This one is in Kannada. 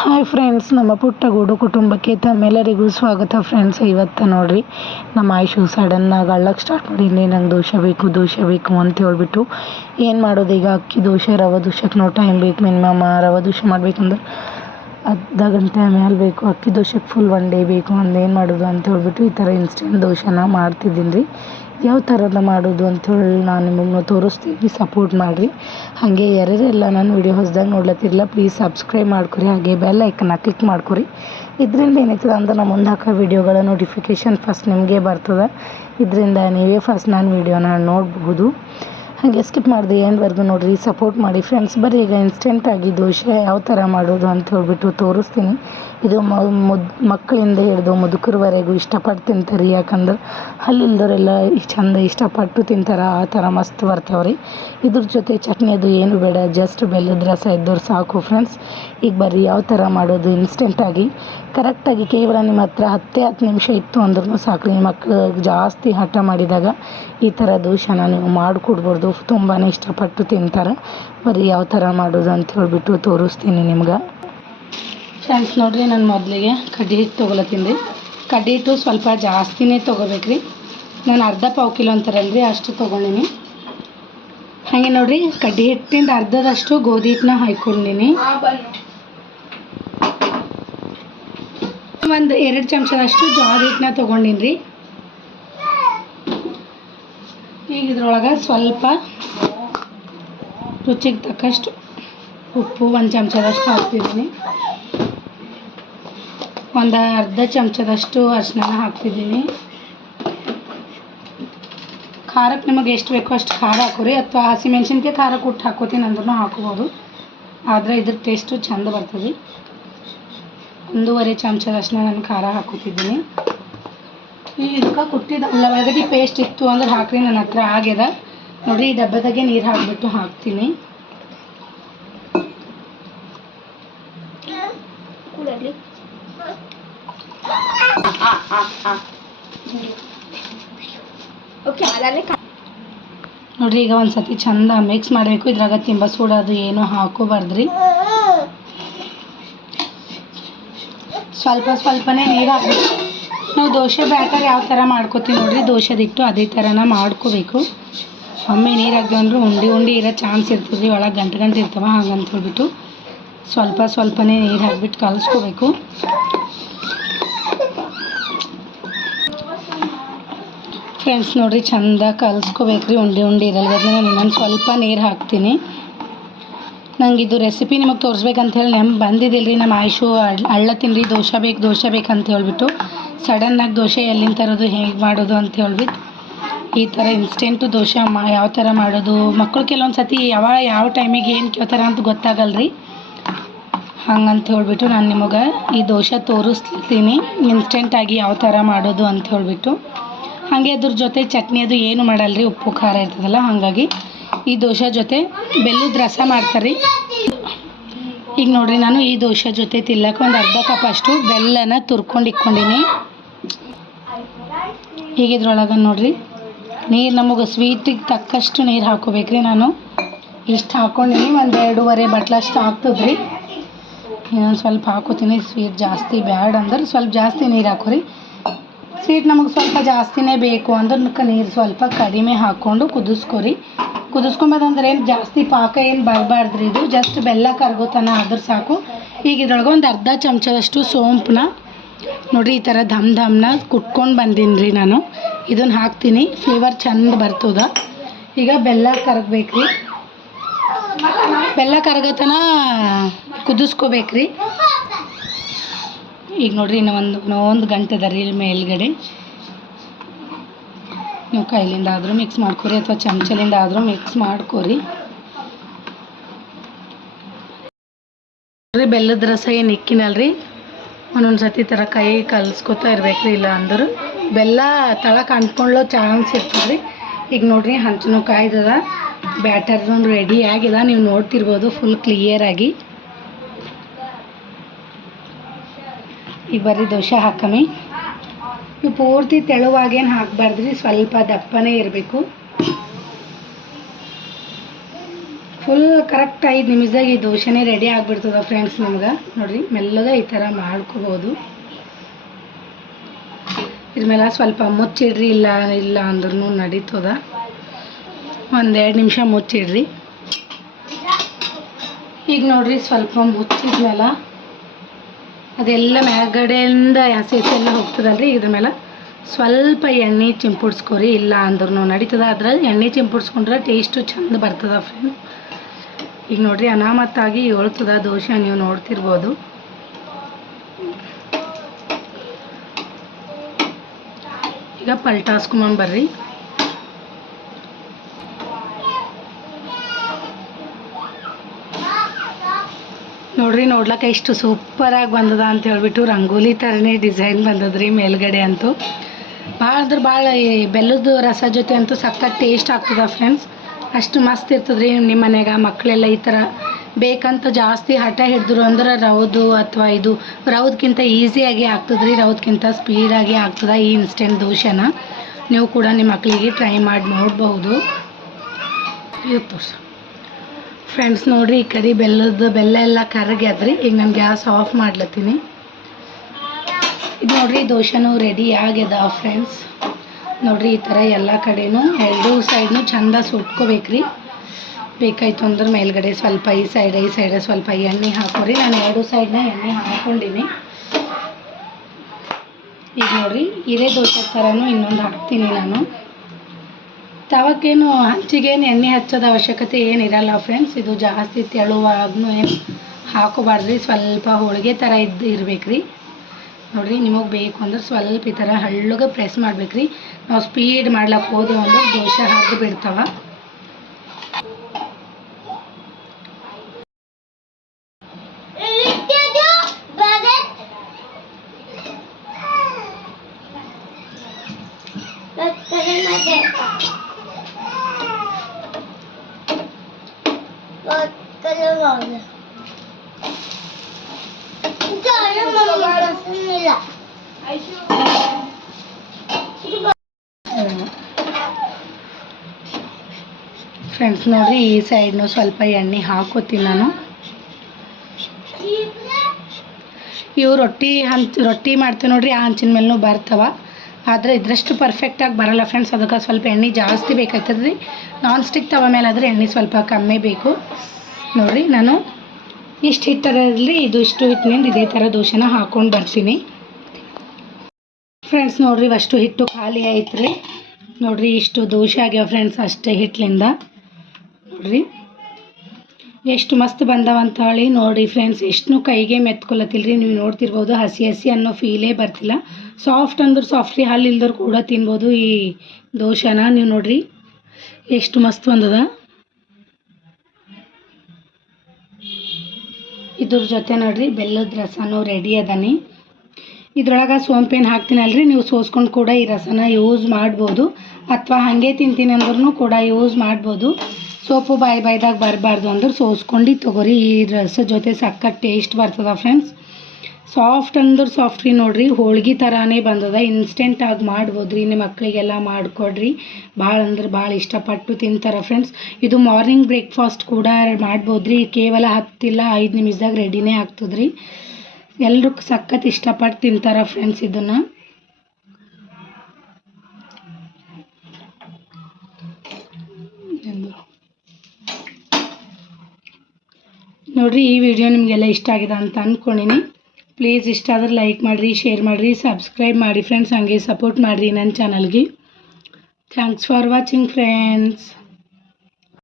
ಹಾಯ್ ಫ್ರೆಂಡ್ಸ್, ನಮ್ಮ ಪುಟ್ಟಗೂಡು ಕುಟುಂಬಕ್ಕೆ ತಮ್ಮೆಲ್ಲರಿಗೂ ಸ್ವಾಗತ. ಫ್ರೆಂಡ್ಸ್, ಇವತ್ತು ನೋಡ್ರಿ ನಮ್ಮ ಆಯುಷು ಸಡನ್ನಾಗಿ ಅಳ್ಳಕ್ಕೆ ಸ್ಟಾರ್ಟ್ ಮಾಡೀನಿ. ನಂಗೆ ದೋಸೆ ಬೇಕು ಅಂತ ಹೇಳ್ಬಿಟ್ಟು ಏನು ಮಾಡೋದು ಈಗ? ಅಕ್ಕಿ ದೋಸೆ ರವೆ ದೋಸೆಗೆ ನಾವು ಟೈಮ್ ಬೇಕು. ಮಿನಿಮಮ್ ರವೆ ದೋಸೆ ಮಾಡ್ಬೇಕಂದ್ರೆ ಅರ್ಧ ಗಂಟೆ ಮೇಲೆ ಬೇಕು. ಅಕ್ಕಿ ದೋಸೆಗೆ ಫುಲ್ ಒನ್ ಡೇ ಬೇಕು. ಏನು ಮಾಡೋದು ಅಂತ ಹೇಳ್ಬಿಟ್ಟು ಈ ಥರ ಇನ್ಸ್ಟೆಂಟ್ ದೋಸೆನ ಮಾಡ್ತಿದ್ದೀನಿ ರೀ. ಯಾವ ಥರದ ಮಾಡೋದು ಅಂಥೇಳಿ ನಾನು ನಿಮಗೆ ತೋರಿಸ್ತೀನಿ, ಸಪೋರ್ಟ್ ಮಾಡಿರಿ. ಹಾಗೆ ಯಾರ್ಯಾರೆಲ್ಲ ನಾನು ವೀಡಿಯೋ ಹೊಸದಾಗಿ ನೋಡ್ಲತ್ತಿರಲ್ಲ, ಪ್ಲೀಸ್ ಸಬ್ಸ್ಕ್ರೈಬ್ ಮಾಡ್ಕೊರಿ. ಹಾಗೆ ಬೆಲ್ ಐಕನ್ನ ಕ್ಲಿಕ್ ಮಾಡ್ಕೊರಿ. ಇದರಿಂದ ಏನಾಯ್ತದೆ ಅಂದ್ರೆ ನಮ್ಮ ಮುಂದೆ ಹಾಕೋ ವೀಡಿಯೋಗಳ ನೋಟಿಫಿಕೇಷನ್ ಫಸ್ಟ್ ನಿಮಗೆ ಬರ್ತದೆ. ಇದರಿಂದ ನೀವೇ ಫಸ್ಟ್ ನಾನು ವೀಡಿಯೋನ ನೋಡಬಹುದು. ಹಾಗೆ ಸ್ಕಿಪ್ ಮಾಡಿದೆ ಎಂಡ್ವರೆಗೂ ನೋಡಿರಿ, ಸಪೋರ್ಟ್ ಮಾಡಿ ಫ್ರೆಂಡ್ಸ್. ಬರೀ ಈಗ ಇನ್ಸ್ಟೆಂಟಾಗಿ ದೋಸೆ ಯಾವ ಥರ ಮಾಡೋದು ಅಂತ ಹೇಳ್ಬಿಟ್ಟು ತೋರಿಸ್ತೀನಿ. ಇದು ಮಕ್ಕಳಿಂದ ಹಿಡಿದು ಮುದುಕರವರೆಗೂ ಇಷ್ಟಪಟ್ಟು ತಿಂತಾರೆ. ಯಾಕಂದ್ರೆ ಹಲ್ಲಿಲ್ದವರೆಲ್ಲ ಚಂದ ಇಷ್ಟಪಟ್ಟು ತಿಂತಾರೆ. ಆ ಥರ ಮಸ್ತ್ ಬರ್ತಾವೆ ರೀ. ಇದ್ರ ಜೊತೆ ಚಟ್ನಿ ಅದು ಏನು ಬೇಡ, ಜಸ್ಟ್ ಬೆಲ್ಲದ ರಸ ಇದ್ದವ್ರು ಸಾಕು ಫ್ರೆಂಡ್ಸ್. ಈಗ ಬರ್ರಿ ಯಾವ ಥರ ಮಾಡೋದು ಇನ್ಸ್ಟೆಂಟಾಗಿ ಕರೆಕ್ಟಾಗಿ. ಕೇವಲ ನಿಮ್ಮ ಹತ್ರ 10 ನಿಮಿಷ ಇತ್ತು ಅಂದ್ರೂ ಸಾಕು. ನಿಮ್ಮ ಮಕ್ಕಳು ಜಾಸ್ತಿ ಹಠ ಮಾಡಿದಾಗ ಈ ಥರ ದೋಸೆನ ನೀವು ಮಾಡಿಕೊಡ್ಬಾರ್ದು, ತುಂಬಾ ಇಷ್ಟಪಟ್ಟು ತಿಂತಾರೆ. ಬರೀ ಯಾವ ಥರ ಮಾಡೋದು ಅಂತ ಹೇಳ್ಬಿಟ್ಟು ತೋರಿಸ್ತೀನಿ ನಿಮ್ಗೆ. ಫ್ರೆಂಡ್ಸ್ ನೋಡಿರಿ, ನಾನು ಮೊದಲಿಗೆ ಕಡ್ಡಿ ಹಿಟ್ಟು ತೊಗೊಳತ್ತೀನಿ. ಕಡ್ಡಿ ಹಿಟ್ಟು ಸ್ವಲ್ಪ ಜಾಸ್ತಿನೇ ತೊಗೋಬೇಕ್ರಿ. ನಾನು ಅರ್ಧ ಪಾವು ಕಿಲೋ ಅಂತಾರಲ್ರಿ ಅಷ್ಟು ತೊಗೊಂಡಿನಿ. ಹಾಗೆ ನೋಡಿರಿ, ಕಡ್ಡಿ ಹಿಟ್ಟಿಂದ ಅರ್ಧದಷ್ಟು ಗೋಧಿ ಹಿಟ್ಟನ್ನ ಹಾಕ್ಕೊಂಡಿನಿ. ಒಂದು 2 ಚಮಚದಷ್ಟು ಜೋಳದ ಹಿಟ್ಟನ್ನ ತೊಗೊಂಡಿನಿ ರೀ. ಈಗ ಇದ್ರೊಳಗೆ ಸ್ವಲ್ಪ ರುಚಿಗೆ ತಕ್ಕಷ್ಟು ಉಪ್ಪು 1 ಚಮಚದಷ್ಟು ಹಾಕ್ತಿದ್ದೀನಿ. ಒಂದು ಅರ್ಧ ಚಮಚದಷ್ಟು ಅರಿಶಿನ ಹಾಕ್ತಿದ್ದೀನಿ. ಖಾರಕ್ಕೆ ನಿಮಗೆ ಎಷ್ಟು ಬೇಕೋ ಅಷ್ಟು ಖಾರ ಹಾಕೋರಿ, ಅಥವಾ ಹಸಿಮೆಣ್ಸಿನ್ಕಾಯಿ ಖಾರ ಕುಟ್ಟು ಹಾಕೋತೀನಿ ಅಂದ್ರೂ ಹಾಕೋಬೋದು. ಆದರೆ ಇದ್ರ ಟೇಸ್ಟು ಚೆಂದ ಬರ್ತದೆ. 1.5 ಚಮಚದಷ್ಟು ನಾನು ಖಾರ ಹಾಕೋತಿದ್ದೀನಿ. ಇದಕ್ಕೆ ಕುಟ್ಟಿದ ಉಳ್ಳಾಗಡ್ಡಿ ಪೇಸ್ಟ್ ಇತ್ತು ಅಂದ್ರೆ ಹಾಕ್ರಿ, ನನ್ನ ಹತ್ರ ಆಗ್ಯದ ನೋಡಿರಿ. ಈ ಡಬ್ಬದಾಗೆ ನೀರು ಹಾಕಿಬಿಟ್ಟು ಹಾಕ್ತೀನಿ. ನೋಡ್ರಿ, ಈಗ ಒಂದ್ಸತಿ ಚಂದ ಮಿಕ್ಸ್ ಮಾಡಬೇಕು. ಇದ್ರಾಗ ತಿಂಬ ಸೋಡಾ ಅದು ಏನು ಹಾಕೋಬಾರ್ದ್ರಿ. ಸ್ವಲ್ಪನೇ ನೀರು ಹಾಕಬೇಕು. ನಾವು ದೋಸೆ ಬ್ಯಾಟರ್ ಯಾವ ಥರ ಮಾಡ್ಕೋತೀವಿ ನೋಡಿರಿ, ದೋಸೆದಿಟ್ಟು ಅದೇ ಥರನ ಮಾಡ್ಕೋಬೇಕು. ಒಮ್ಮೆ ನೀರು ಹಾಕ್ದೆ ಅಂದ್ರೆ ಉಂಡೆ ಇರೋ ಚಾನ್ಸ್ ಇರ್ತದೆ, ಒಳಗೆ ಗಂಟು ಇರ್ತವೆ. ಹಾಗಂತ ಹೇಳ್ಬಿಟ್ಟು ಸ್ವಲ್ಪನೇ ನೀರು ಹಾಕ್ಬಿಟ್ಟು ಕಲಿಸ್ಕೋಬೇಕು. ಫ್ರೆಂಡ್ಸ್ ನೋಡಿರಿ, ಚಂದ ಕಲಿಸ್ಕೋಬೇಕ್ರಿ. ಉಂಡೆ ಇರಲ್ಲ. ನಾನು ಸ್ವಲ್ಪ ನೀರು ಹಾಕ್ತೀನಿ. ನಂಗೆ ಇದು ರೆಸಿಪಿ ನಿಮಗೆ ತೋರಿಸ್ಬೇಕಂತ ಹೇಳಿ ಬಂದಿದ್ದಿಲ್ಲ ರೀ. ನಮ್ಮ ಆಯುಷು ಅಳ್ಳತ್ತೀನಿ ರೀ, ದೋಸೆ ಬೇಕಂತ ಹೇಳ್ಬಿಟ್ಟು. ಸಡನ್ನಾಗಿ ದೋಸೆ ಎಲ್ಲಿಂದ ತರೋದು, ಹೇಗೆ ಮಾಡೋದು ಅಂತ ಹೇಳ್ಬಿಟ್ಟು ಈ ಥರ ಇನ್ಸ್ಟೆಂಟು ದೋಸೆ ಯಾವ ಥರ ಮಾಡೋದು. ಮಕ್ಕಳು ಕೆಲವೊಂದು ಸತಿ ಯಾವ ಟೈಮಿಗೆ ಏನು ಕೇಳ್ತಾರೆ ಅಂತ ಗೊತ್ತಾಗಲ್ಲ ರೀ. ಹಂಗಂತ ಹೇಳ್ಬಿಟ್ಟು ನಾನು ನಿಮಗೆ ಈ ದೋಸೆ ತೋರಿಸ್ತೀನಿ ಇನ್ಸ್ಟೆಂಟಾಗಿ ಯಾವ ಥರ ಮಾಡೋದು ಅಂತ ಹೇಳ್ಬಿಟ್ಟು. ಹಾಗೆ ಅದ್ರ ಜೊತೆ ಚಟ್ನಿ ಅದು ಏನು ಮಾಡಲ್ಲ ರೀ, ಉಪ್ಪು ಖಾರ ಇರ್ತದಲ್ಲ. ಹಾಗಾಗಿ ಈ ದೋಸೆ ಜೊತೆ ಬೆಲ್ಲದ ರಸ ಮಾಡ್ತಾರೆ. ಈಗ ನೋಡಿರಿ, ನಾನು ಈ ದೋಸೆ ಜೊತೆ ತಿನ್ನಕ್ಕೆ ಒಂದು ಅರ್ಧ ಕಪ್ ಅಷ್ಟು ಬೆಲ್ಲನ ತುರ್ಕೊಂಡು ಇಟ್ಕೊಂಡೀನಿ. ಈಗ ಇದ್ರೊಳಗೆ ನೋಡಿರಿ, ನೀರು ನಮಗೆ ಸ್ವೀಟಿಗೆ ತಕ್ಕಷ್ಟು ನೀರು ಹಾಕೋಬೇಕ್ರಿ. ನಾನು ಇಷ್ಟು ಹಾಕ್ಕೊಂಡಿನಿ. ಒಂದು 2.5 ಬಟ್ಲಷ್ಟು ಆಗ್ತದೆ ರೀ. ಇನ್ನೊಂದು ಸ್ವಲ್ಪ ಹಾಕೋತೀನಿ. ಸ್ವೀಟ್ ಜಾಸ್ತಿ ಬ್ಯಾಡ್ ಅಂದ್ರೆ ಸ್ವಲ್ಪ ಜಾಸ್ತಿ ನೀರು ಹಾಕೋರಿ. ಸ್ವೀಟ್ ನಮಗೆ ಸ್ವಲ್ಪ ಜಾಸ್ತಿನೇ ಬೇಕು ಅಂದ್ರೆ ನೀರು ಸ್ವಲ್ಪ ಕಡಿಮೆ ಹಾಕ್ಕೊಂಡು ಕುದಿಸ್ಕೊಂಬಂದ್ರೆ ಏನು ಜಾಸ್ತಿ ಪಾಕ ಏನು ಬರಬಾರ್ದ್ರಿ. ಇದು ಜಸ್ಟ್ ಬೆಲ್ಲ ಕರ್ಗೋತನ ಆದ್ರೆ ಸಾಕು. ಈಗ ಇದ್ರೊಳಗೆ ಒಂದು ಅರ್ಧ ಚಮಚದಷ್ಟು ಸೋಂಪನ್ನ ನೋಡಿರಿ, ಈ ಥರ ಧಮ್ನ ಕುಟ್ಕೊಂಡು ಬಂದೀನಿ ರೀ ನಾನು. ಇದನ್ನು ಹಾಕ್ತೀನಿ, ಫ್ಲೇವರ್ ಚಂದ ಬರ್ತದ. ಈಗ ಬೆಲ್ಲ ಕರಗಬೇಕ್ರಿ. ಬೆಲ್ಲ ಕರಗತನ ಕುದಿಸ್ಕೋಬೇಕ್ರಿ. ಈಗ ನೋಡಿರಿ, ಇನ್ನೊಂದು ಗಂಟೆ ಅದ ರೀ ಮೇಲ್ಗಡೆ. ನೀವು ಕೈಲಿಂದ ಆದರೂ ಮಿಕ್ಸ್ ಮಾಡ್ಕೊರಿ, ಅಥವಾ ಚಮಚಲಿಂದ ಆದರೂ ಮಿಕ್ಸ್ ಮಾಡ್ಕೊರಿ. ಬೆಲ್ಲದ ರಸ ಏನು ಇಕ್ಕಿನಲ್ರಿ, ಒಂದೊಂದು ಸತಿ ಥರ ಕೈ ಕಲಿಸ್ಕೊತಾ ಇರ್ಬೇಕ್ರಿ. ಇಲ್ಲ ಅಂದ್ರೆ ಬೆಲ್ಲ ತಳಕ್ಕೆ ಅಂಟ್ಕೊಳ್ಳೋ ಚಾನ್ಸ್ ಇರ್ತದೆ ರೀ. ಈಗ ನೋಡಿರಿ, ಹಂಚನು ಕಾಯ್ದದ, ಬ್ಯಾಟರ್ ರೆಡಿ ಆಗಿದೆ. ನೀವು ನೋಡ್ತಿರ್ಬೋದು ಫುಲ್ ಕ್ಲಿಯರಾಗಿ. ಈಗ ಬರ್ರಿ ದೋಸೆ ಹಾಕಮಿ. ನೀವು ಪೂರ್ತಿ ತೆಳುವಾಗೇನು ಹಾಕಬಾರ್ದ್ರಿ, ಸ್ವಲ್ಪ ದಪ್ಪನೇ ಇರಬೇಕು. ಫುಲ್ ಕರೆಕ್ಟ್ 5 ನಿಮಿಷದಾಗ ಈ ದೋಸೆನೇ ರೆಡಿ ಆಗಿಬಿಡ್ತದೆ ಫ್ರೆಂಡ್ಸ್. ನಮ್ಗೆ ನೋಡಿರಿ ಮೆಲ್ಲಗೆ ಈ ಥರ ಮಾಡ್ಕೋಬೋದು. ಇದ್ರ ಮೇಲೆ ಸ್ವಲ್ಪ ಮುಚ್ಚಿಡ್ರಿ, ಇಲ್ಲ ಅಂದ್ರೂ ನಡೀತದ. 1-2 ನಿಮಿಷ ಮುಚ್ಚಿಡ್ರಿ. ಈಗ ನೋಡಿರಿ ಸ್ವಲ್ಪ ಮುಚ್ಚಿದ್ಮೇಲೆ ಅದೆಲ್ಲ ಮ್ಯಾಗಡೆಯಿಂದ ಹಸಿ ಎಲ್ಲ ಹೋಗ್ತದಲ್ರಿ. ಇದ್ರ ಮೇಲೆ ಸ್ವಲ್ಪ ಎಣ್ಣೆ ಚಿಂಪುಡ್ಸ್ಕೊರಿ, ಇಲ್ಲ ಅಂದ್ರೂ ನಡೀತದ. ಅದ್ರಲ್ಲಿ ಎಣ್ಣೆ ಚಿಂಪುಡ್ಸ್ಕೊಂಡ್ರೆ ಟೇಸ್ಟು ಚಂದ ಬರ್ತದ ಫ್ರೆಂಡ್. ಈಗ ನೋಡಿರಿ ಅನಾಮತ್ತಾಗಿ ಏಳ್ತದ ದೋಸೆ, ನೀವು ನೋಡ್ತಿರ್ಬೋದು. ಈಗ ಪಲ್ಟಾಸ್ಕೊಂಬರ್ರಿ. ನೋಡ್ರಿ ನೋಡ್ಲಕ್ಕ ಎಷ್ಟು ಸೂಪರಾಗಿ ಬಂದದ ಅಂತ ಹೇಳ್ಬಿಟ್ಟು ರಂಗೋಲಿ ಥರನೇ ಡಿಸೈನ್ ಬಂದದ್ರಿ ಮೇಲ್ಗಡೆ ಅಂತೂ. ಭಾಳ ಅಂದ್ರೆ ಭಾಳ ಬೆಲ್ಲದ ರಸ ಜೊತೆ ಅಂತೂ ಸಖತ್ ಟೇಸ್ಟ್ ಆಗ್ತದ ಫ್ರೆಂಡ್ಸ್. ಅಷ್ಟು ಮಸ್ತ್ ಇರ್ತದ್ರಿ. ನಿಮ್ಮ ಮನೆಯಾಗ ಮಕ್ಕಳೆಲ್ಲ ಈ ಥರ ಬೇಕಂತ ಜಾಸ್ತಿ ಹಠ ಹಿಡಿದ್ರು ಅಂದ್ರೆ ರೌದು ಅಥವಾ ಇದು ರೌದ್ಕಿಂತ ಈಸಿಯಾಗಿ ಆಗ್ತದ್ರಿ, ರೌದ್ಕಿಂತ ಸ್ಪೀಡಾಗಿ ಆಗ್ತದೆ ಈ ಇನ್ಸ್ಟೆಂಟ್ ದೋಸೆನ. ನೀವು ಕೂಡ ನಿಮ್ಮ ಮಕ್ಕಳಿಗೆ ಟ್ರೈ ಮಾಡಿ ನೋಡಬಹುದು. ಇವತ್ತು ಫ್ರೆಂಡ್ಸ್ ನೋಡಿರಿ ಈ ಕಡೆ ಬೆಲ್ಲ ಎಲ್ಲ ಕರಗ್ಯಾದ್ರಿ. ಈಗ ನಾನು ಗ್ಯಾಸ್ ಆಫ್ ಮಾಡ್ಲತ್ತೀನಿ. ಇದು ನೋಡಿರಿ ದೋಸೆನೂ ರೆಡಿ ಆಗ್ಯದ ಫ್ರೆಂಡ್ಸ್. ನೋಡಿರಿ ಈ ಥರ ಎಲ್ಲ ಕಡೆನೂ 2 ಸೈಡ್ನು ಚಂದ ಸುಟ್ಕೋಬೇಕ್ರಿ. ಬೇಕಾಯ್ತು ಅಂದ್ರೆ ಮೇಲ್ಗಡೆ ಸ್ವಲ್ಪ ಈ ಸೈಡ್ ಸ್ವಲ್ಪ ಎಣ್ಣೆ ಹಾಕೋರಿ. ನಾನು 2 ಸೈಡ್ನ ಎಣ್ಣೆ ಹಾಕ್ಕೊಂಡಿನಿ. ಈಗ ನೋಡಿರಿ ಇದೇ ದೋಸೆ ಥರನೂ ಇನ್ನೊಂದು ಹಾಕ್ತೀನಿ ನಾನು. ತವಕ್ಕೇನು ಹಂಚಿಗೇನು ಎಣ್ಣೆ ಹಚ್ಚೋದು ಅವಶ್ಯಕತೆ ಏನಿರಲ್ಲ ಫ್ರೆಂಡ್ಸ್. ಇದು ಜಾಸ್ತಿ ತೆಳುವಾಗೂ ಏನು ಹಾಕೋಬಾರ್ದ್ರಿ. ಸ್ವಲ್ಪ ಹೋಳಿಗೆ ಥರ ಇರಬೇಕ್ರಿ. ನೋಡಿರಿ ನಿಮಗೆ ಬೇಕು ಅಂದ್ರೆ ಸ್ವಲ್ಪ ಈ ಥರ ಹಳ್ಳಗೆ ಪ್ರೆಸ್ ಮಾಡ್ಬೇಕ್ರಿ. ನಾವು ಸ್ಪೀಡ್ ಮಾಡ್ಲಕ್ಕೆ ಹೋದೆವು ಅಂದ್ರೆ ದೋಸೆ ಹರಿದು ಬಿಡ್ತಾವ. ಫ್ರೆಂಡ್ಸ್ ನೋಡಿರಿ ಈ ಸೈಡ್ನು ಸ್ವಲ್ಪ ಎಣ್ಣೆ ಹಾಕೋತೀನಿ ನಾನು. ಇವು ರೊಟ್ಟಿ ಮಾಡ್ತೀವಿ ನೋಡಿರಿ, ಆ ಹಂಚಿನ ಮೇಲೂ ಬರ್ತಾವ. ಆದರೆ ಇದರಷ್ಟು ಪರ್ಫೆಕ್ಟಾಗಿ ಬರಲ್ಲ ಫ್ರೆಂಡ್ಸ್. ಅದಕ್ಕೆ ಸ್ವಲ್ಪ ಎಣ್ಣೆ ಜಾಸ್ತಿ ಬೇಕಾಗ್ತದೆ ರೀ. ನಾನ್ ಸ್ಟಿಕ್ ತವ ಮೇಲೆ ಆದರೆ ಎಣ್ಣೆ ಸ್ವಲ್ಪ ಕಮ್ಮಿ ಬೇಕು. ನೋಡಿರಿ ನಾನು ಇಷ್ಟು ಹಿಟ್ಟರಲ್ಲಿ ಇಷ್ಟು ಹಿಟ್ಟಿನಿಂದ ಇದೇ ಥರ ದೋಸೆನ ಹಾಕ್ಕೊಂಡು ಬರ್ತೀನಿ ಫ್ರೆಂಡ್ಸ್. ನೋಡಿರಿ ಅಷ್ಟು ಹಿಟ್ಟು ಖಾಲಿ ಆಯ್ತು ರೀ. ನೋಡಿರಿ ಇಷ್ಟು ದೋಸೆ ಆಗ್ಯಾವ ಫ್ರೆಂಡ್ಸ್ ಅಷ್ಟೇ ಹಿಟ್ಟಿನಿಂದ. ನೋಡಿರಿ ಎಷ್ಟು ಮಸ್ತ್ ಬಂದವಂತ ಹೇಳಿ. ನೋಡಿ ಫ್ರೆಂಡ್ಸ್ ಎಷ್ಟು ಕೈಗೆ ಮೆತ್ಕೊಳತಿಲ್ರಿ. ನೀವು ನೋಡ್ತಿರ್ಬೋದು ಹಸಿ ಅನ್ನೋ ಫೀಲೇ ಬರ್ತಿಲ್ಲ. ಸಾಫ್ಟ್ ಅಂದ್ರೆ ಸಾಫ್ಟ್ ರೀ. ಹಲ್ಲು ಇಲ್ದವ್ರು ಕೂಡ ತಿನ್ಬೋದು ಈ ದೋಸೆನ. ನೀವು ನೋಡಿರಿ ಎಷ್ಟು ಮಸ್ತ್ ಬಂದದ. ಇದ್ರ ಜೊತೆ ನೋಡಿರಿ ಬೆಲ್ಲದ ರಸನೂ ರೆಡಿ ಅದನಿ. ಇದ್ರೊಳಗೆ ಸೋಂಪೇನು ಹಾಕ್ತೀನಲ್ರಿ, ನೀವು ಸೋಸ್ಕೊಂಡು ಕೂಡ ಈ ರಸನ ಯೂಸ್ ಮಾಡ್ಬೋದು. ಅಥವಾ ಹಾಗೆ ತಿಂತೀನಿ ಅಂದ್ರೂ ಕೂಡ ಯೂಸ್ ಮಾಡ್ಬೋದು. ಸೋಪು ಬಾಯ್ದಾಗ ಬರಬಾರ್ದು ಅಂದ್ರೆ ಸೋಸ್ಕೊಂಡು ತೊಗೊರಿ. ಈ ರಸ ಜೊತೆ ಸಖತ್ ಟೇಸ್ಟ್ ಬರ್ತದ ಫ್ರೆಂಡ್ಸ್. ಸಾಫ್ಟ್ ಅಂದ್ರೆ ಸಾಫ್ಟ್ ರೀ. ನೋಡಿರಿ ಹೋಳ್ಗೆ ಥರನೇ ಬಂದದ. ಇನ್ಸ್ಟೆಂಟಾಗಿ ಮಾಡ್ಬೋದು ರೀ. ನಿಮ್ಮ ಮಕ್ಕಳಿಗೆಲ್ಲ ಮಾಡಿಕೊಡ್ರಿ. ಭಾಳ ಅಂದ್ರೆ ಭಾಳ ಇಷ್ಟಪಟ್ಟು ತಿಂತಾರೆ ಫ್ರೆಂಡ್ಸ್. ಇದು ಮಾರ್ನಿಂಗ್ ಬ್ರೇಕ್ಫಾಸ್ಟ್ ಕೂಡ ಮಾಡ್ಬೋದು ರೀ. ಕೇವಲ 10-5 ನಿಮಿಷದಾಗ ರೆಡಿನೇ ಆಗ್ತದೆ ರೀ. ಎಲ್ಲರೂ ಸಖತ್ ಇಷ್ಟಪಟ್ಟು ತಿಂತಾರೆ ಫ್ರೆಂಡ್ಸ್ ಇದನ್ನು. ನೋಡಿರಿ ಈ ವಿಡಿಯೋ ನಿಮಗೆಲ್ಲ ಇಷ್ಟ ಆಗಿದೆ ಅಂತ ಅಂದ್ಕೊಂಡಿನಿ. ಪ್ಲೀಸ್ ಇಷ್ಟ ಆದರೆ ಲೈಕ್ ಮಾಡಿರಿ, ಶೇರ್ ಮಾಡಿರಿ, ಸಬ್ಸ್ಕ್ರೈಬ್ ಮಾಡಿ ಫ್ರೆಂಡ್ಸ್. ಹಾಗೆ ಸಪೋರ್ಟ್ ಮಾಡಿರಿ ನನ್ನ ಚಾನಲ್ಗೆ. Thanks for watching friends.